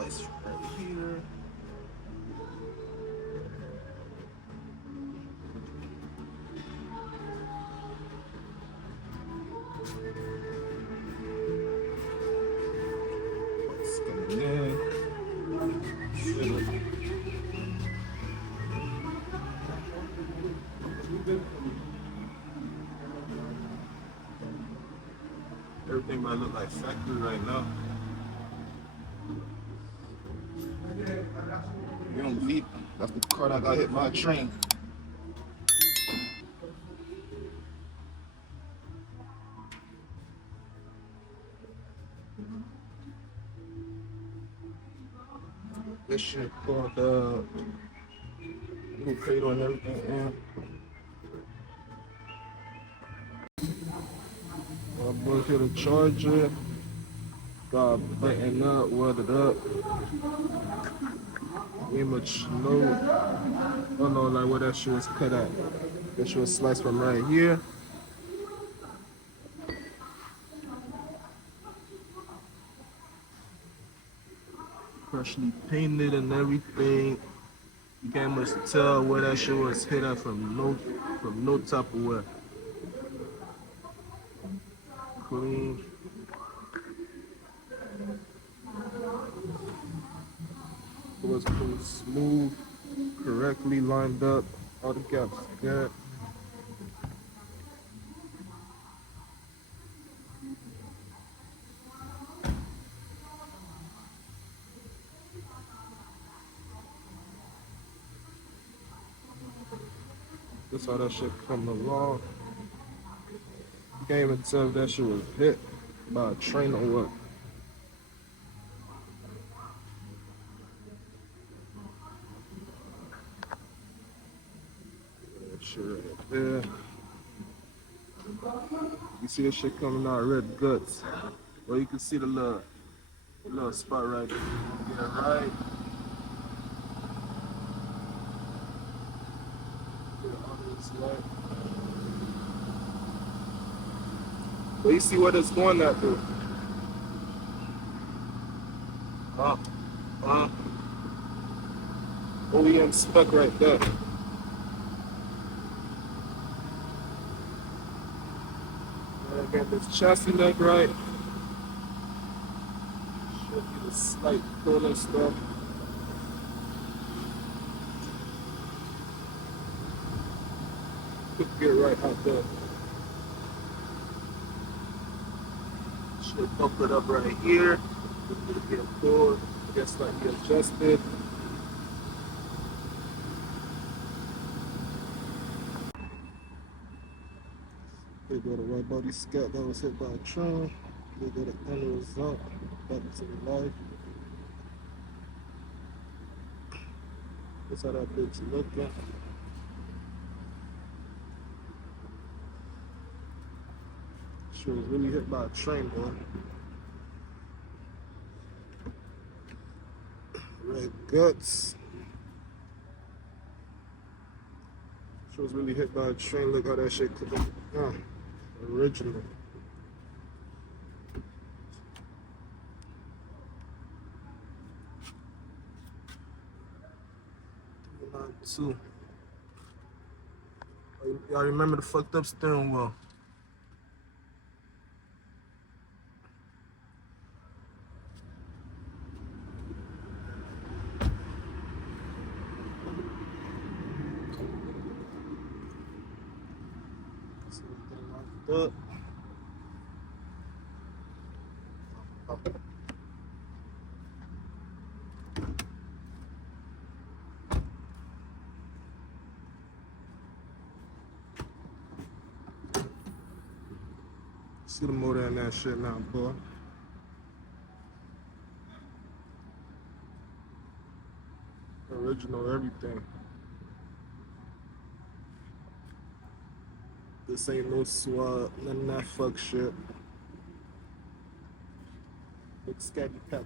splice right here. What's coming in? Everything might look like factory right now. You don't believe that's the car that got hit by a train. This shit called little cradle and everything. And my boy here the charger. Got buttoned up, welded up. Ain't much no. I don't know like where that shit was cut at. That shit was sliced from right here. Freshly painted and everything. You can't much tell where that shit was hit at from no type of way. Clean. It was pretty smooth, correctly lined up, all the gaps good. That's how that shit coming along. You can't even tell if that shit was hit by a train or what. That shit right there. You see this shit coming out red guts. Well, you can see the little spot right there. Yeah, right. But you see what it's going at, though. OEM spec right there. I got this chassis neck right. Show you the slight pull and stuff. Could get right out there. Should bump it up right here. It'll get pulled. Get slightly adjusted. They go to Widebody scat that was hit by a train. They go to end result, back to the life. That's how that bitch looking. She was really hit by a train, boy. Red guts. She was really hit by a train. Look how that shit cooking. Original. Two. Y'all remember the fucked up steering wheel? So everything locked up. See the motor in that shit now, boy. Original everything. This ain't no swap, none of that fuck shit. Big SCATPACK.